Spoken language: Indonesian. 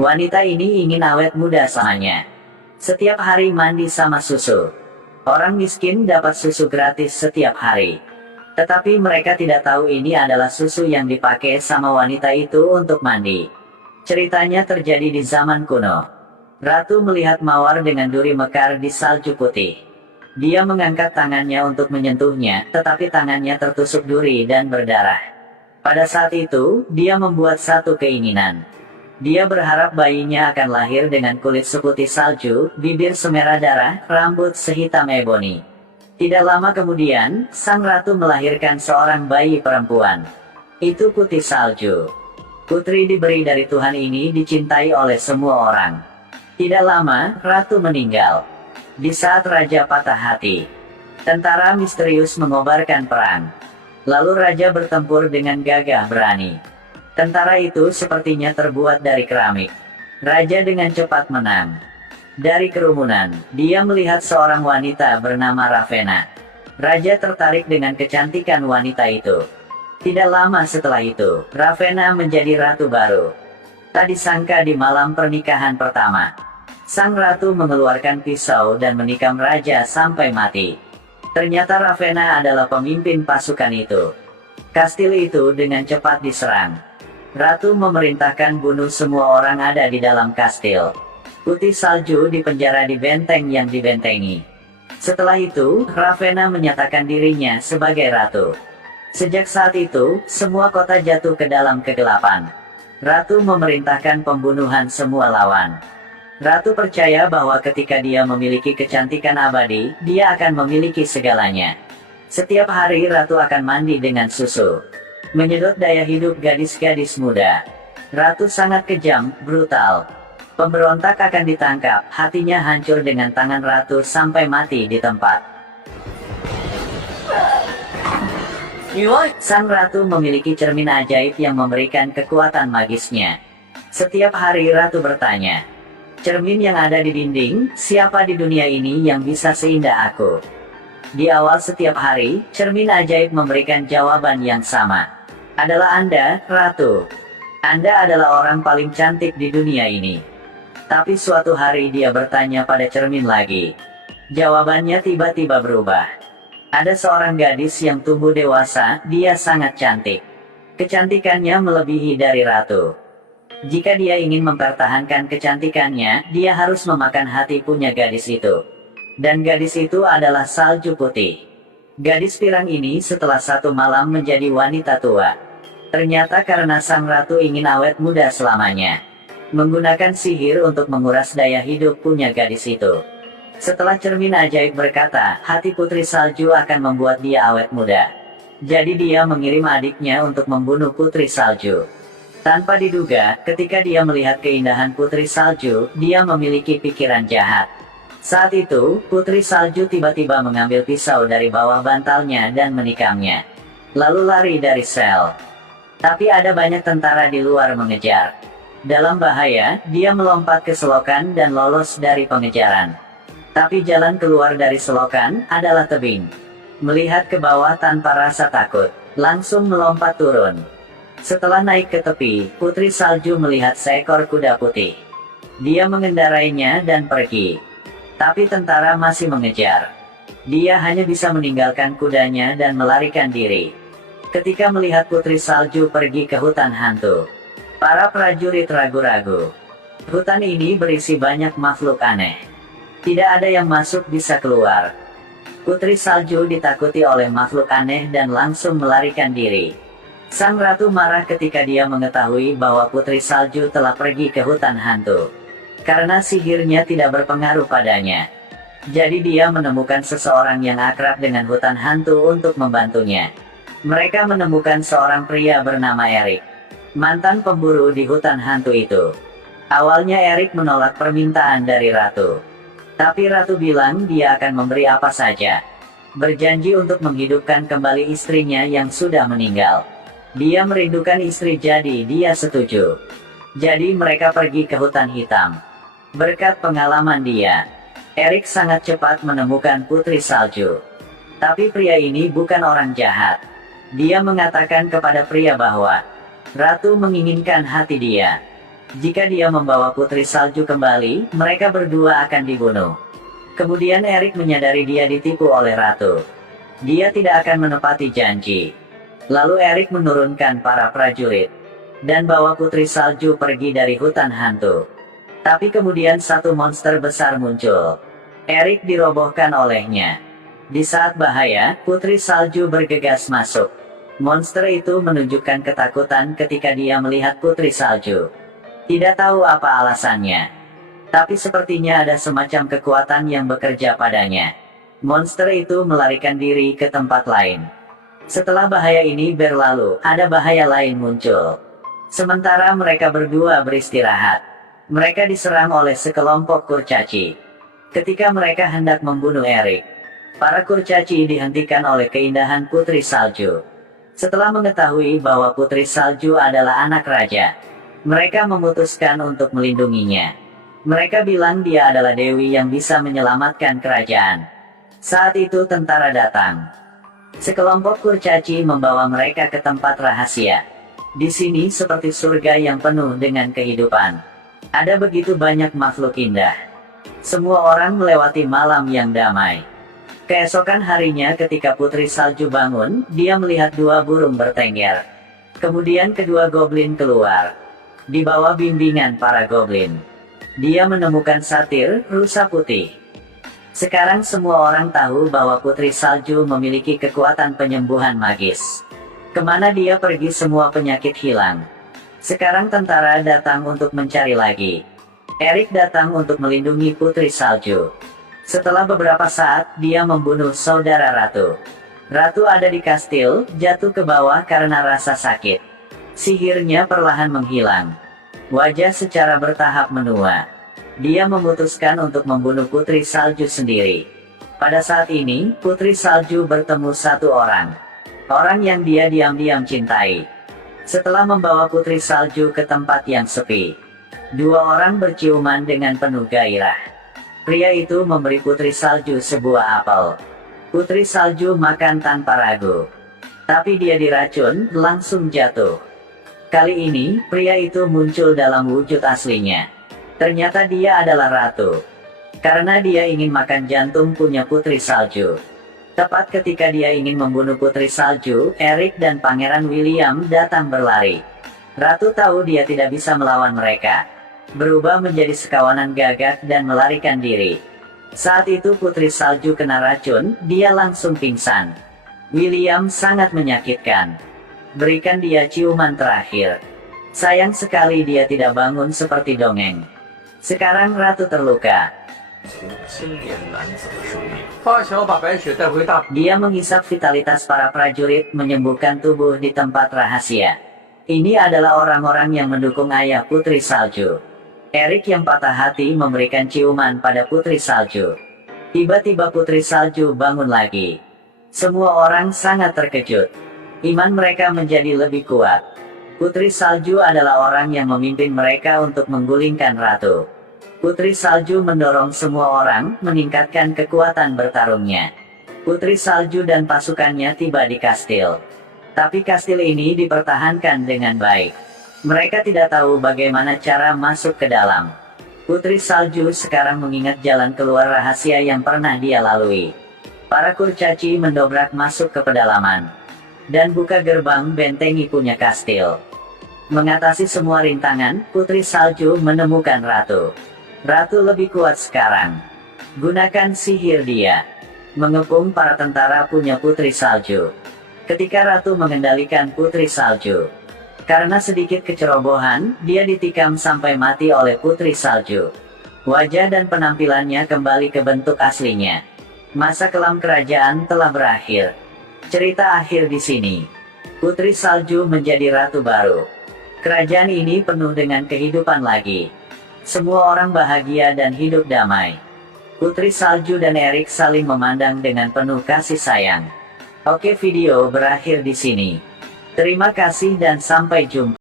Wanita ini ingin awet muda selamanya. Setiap hari mandi sama susu. Orang miskin dapat susu gratis setiap hari. Tetapi mereka tidak tahu ini adalah susu yang dipakai sama wanita itu untuk mandi. Ceritanya terjadi di zaman kuno. Ratu melihat mawar dengan duri mekar di salju putih. Dia mengangkat tangannya untuk menyentuhnya, tetapi tangannya tertusuk duri dan berdarah. Pada saat itu, dia membuat satu keinginan. Dia berharap bayinya akan lahir dengan kulit seputih salju, bibir semerah darah, rambut sehitam eboni. Tidak lama kemudian, sang ratu melahirkan seorang bayi perempuan. Itu putih salju. Putri diberi dari Tuhan ini dicintai oleh semua orang. Tidak lama, ratu meninggal. Di saat raja patah hati, tentara misterius mengobarkan perang. Lalu raja bertempur dengan gagah berani. Tentara itu sepertinya terbuat dari keramik. Raja dengan cepat menang. Dari kerumunan, dia melihat seorang wanita bernama Ravenna. Raja tertarik dengan kecantikan wanita itu. Tidak lama setelah itu, Ravenna menjadi ratu baru. Tak disangka di malam pernikahan pertama, sang ratu mengeluarkan pisau dan menikam raja sampai mati. Ternyata Ravenna adalah pemimpin pasukan itu. Kastil itu dengan cepat diserang. Ratu memerintahkan bunuh semua orang ada di dalam kastil. Putih salju dipenjara di benteng yang dibentengi. Setelah itu, Ravenna menyatakan dirinya sebagai ratu. Sejak saat itu, semua kota jatuh ke dalam kegelapan. Ratu memerintahkan pembunuhan semua lawan. Ratu percaya bahwa ketika dia memiliki kecantikan abadi, dia akan memiliki segalanya. Setiap hari Ratu akan mandi dengan susu. Menyedot daya hidup gadis-gadis muda. Ratu sangat kejam, brutal. Pemberontak akan ditangkap, hatinya hancur dengan tangan ratu sampai mati di tempat. Sang ratu memiliki cermin ajaib yang memberikan kekuatan magisnya. Setiap hari ratu bertanya, cermin yang ada di dinding, siapa di dunia ini yang bisa seindah aku? Di awal setiap hari, cermin ajaib memberikan jawaban yang sama. Adalah Anda, Ratu. Anda adalah orang paling cantik di dunia ini. Tapi suatu hari dia bertanya pada cermin lagi. Jawabannya tiba-tiba berubah. Ada seorang gadis yang tumbuh dewasa, dia sangat cantik. Kecantikannya melebihi dari ratu. Jika dia ingin mempertahankan kecantikannya, dia harus memakan hati punya gadis itu. Dan gadis itu adalah salju putih. Gadis pirang ini setelah satu malam menjadi wanita tua. Ternyata karena sang ratu ingin awet muda selamanya. Menggunakan sihir untuk menguras daya hidup punya gadis itu. Setelah cermin ajaib berkata, hati putri salju akan membuat dia awet muda. Jadi dia mengirim adiknya untuk membunuh putri salju. Tanpa diduga, ketika dia melihat keindahan putri salju, dia memiliki pikiran jahat. Saat itu, putri salju tiba-tiba mengambil pisau dari bawah bantalnya dan menikamnya. Lalu lari dari sel. Tapi ada banyak tentara di luar mengejar. Dalam bahaya, dia melompat ke selokan dan lolos dari pengejaran. Tapi jalan keluar dari selokan adalah tebing. Melihat ke bawah tanpa rasa takut, langsung melompat turun. Setelah naik ke tepi, putri salju melihat seekor kuda putih. Dia mengendarainya dan pergi. Tapi tentara masih mengejar. Dia hanya bisa meninggalkan kudanya dan melarikan diri. Ketika melihat putri salju pergi ke hutan hantu, para prajurit ragu-ragu. Hutan ini berisi banyak makhluk aneh. Tidak ada yang masuk bisa keluar. Putri salju ditakuti oleh makhluk aneh dan langsung melarikan diri. Sang ratu marah ketika dia mengetahui bahwa putri salju telah pergi ke hutan hantu. Karena sihirnya tidak berpengaruh padanya. Jadi dia menemukan seseorang yang akrab dengan hutan hantu untuk membantunya. Mereka menemukan seorang pria bernama Erik, mantan pemburu di hutan hantu itu. Awalnya Erik menolak permintaan dari ratu. Tapi ratu bilang dia akan memberi apa saja. Berjanji untuk menghidupkan kembali istrinya yang sudah meninggal. Dia merindukan istri jadi dia setuju. Jadi mereka pergi ke hutan hitam. Berkat pengalaman dia, Erik sangat cepat menemukan putri salju. Tapi pria ini bukan orang jahat. Dia mengatakan kepada pria bahwa ratu menginginkan hati dia. Jika dia membawa Putri Salju kembali, mereka berdua akan dibunuh. Kemudian Erik menyadari dia ditipu oleh Ratu. Dia tidak akan menepati janji. Lalu Erik menurunkan para prajurit dan bawa Putri Salju pergi dari hutan hantu. Tapi kemudian satu monster besar muncul. Erik dirobohkan olehnya. Di saat bahaya, Putri Salju bergegas masuk. Monster itu menunjukkan ketakutan ketika dia melihat Putri Salju. Tidak tahu apa alasannya. Tapi sepertinya ada semacam kekuatan yang bekerja padanya. Monster itu melarikan diri ke tempat lain. Setelah bahaya ini berlalu, ada bahaya lain muncul. Sementara mereka berdua beristirahat, mereka diserang oleh sekelompok kurcaci. Ketika mereka hendak membunuh Erik, para kurcaci dihentikan oleh keindahan Putri Salju. Setelah mengetahui bahwa Putri Salju adalah anak raja, mereka memutuskan untuk melindunginya. Mereka bilang dia adalah dewi yang bisa menyelamatkan kerajaan. Saat itu tentara datang. Sekelompok kurcaci membawa mereka ke tempat rahasia. Di sini seperti surga yang penuh dengan kehidupan. Ada begitu banyak makhluk indah. Semua orang melewati malam yang damai. Keesokan harinya ketika Putri Salju bangun, dia melihat dua burung bertengger. Kemudian kedua goblin keluar. Di bawah bimbingan para goblin, dia menemukan satir, rusa putih. Sekarang semua orang tahu bahwa Putri Salju memiliki kekuatan penyembuhan magis. Kemana dia pergi semua penyakit hilang. Sekarang tentara datang untuk mencari lagi. Erik datang untuk melindungi Putri Salju. Setelah beberapa saat, dia membunuh saudara Ratu. Ratu ada di kastil, jatuh ke bawah karena rasa sakit. Sihirnya perlahan menghilang. Wajah secara bertahap menua. Dia memutuskan untuk membunuh Putri Salju sendiri. Pada saat ini, Putri Salju bertemu satu orang. Orang yang dia diam-diam cintai. Setelah membawa Putri Salju ke tempat yang sepi, dua orang berciuman dengan penuh gairah. Pria itu memberi Putri Salju sebuah apel. Putri Salju makan tanpa ragu. Tapi dia diracun, langsung jatuh. Kali ini, pria itu muncul dalam wujud aslinya. Ternyata dia adalah ratu. Karena dia ingin makan jantung punya Putri Salju. Tepat ketika dia ingin membunuh Putri Salju, Erik dan Pangeran William datang berlari. Ratu tahu dia tidak bisa melawan mereka. Berubah menjadi sekawanan gagak dan melarikan diri. Saat itu Putri Salju kena racun, dia langsung pingsan. William sangat menyakitkan. Berikan dia ciuman terakhir. Sayang sekali dia tidak bangun seperti dongeng. Sekarang Ratu terluka. Dia menghisap vitalitas para prajurit menyembuhkan tubuh di tempat rahasia. Ini adalah orang-orang yang mendukung ayah Putri Salju. Erik yang patah hati memberikan ciuman pada Putri Salju. Tiba-tiba Putri Salju bangun lagi. Semua orang sangat terkejut. Iman mereka menjadi lebih kuat. Putri Salju adalah orang yang memimpin mereka untuk menggulingkan Ratu. Putri Salju mendorong semua orang, meningkatkan kekuatan bertarungnya. Putri Salju dan pasukannya tiba di kastil. Tapi kastil ini dipertahankan dengan baik. Mereka tidak tahu bagaimana cara masuk ke dalam. Putri Salju sekarang mengingat jalan keluar rahasia yang pernah dia lalui. Para kurcaci mendobrak masuk ke pedalaman dan buka gerbang bentengi punya kastil. Mengatasi semua rintangan, Putri Salju menemukan Ratu. Ratu lebih kuat sekarang. Gunakan sihir dia. Mengepung para tentara punya Putri Salju. Ketika Ratu mengendalikan Putri Salju, karena sedikit kecerobohan, dia ditikam sampai mati oleh Putri Salju. Wajah dan penampilannya kembali ke bentuk aslinya. Masa kelam kerajaan telah berakhir. Cerita akhir di sini. Putri Salju menjadi ratu baru. Kerajaan ini penuh dengan kehidupan lagi. Semua orang bahagia dan hidup damai. Putri Salju dan Erik saling memandang dengan penuh kasih sayang. Oke, video berakhir di sini. Terima kasih dan sampai jumpa.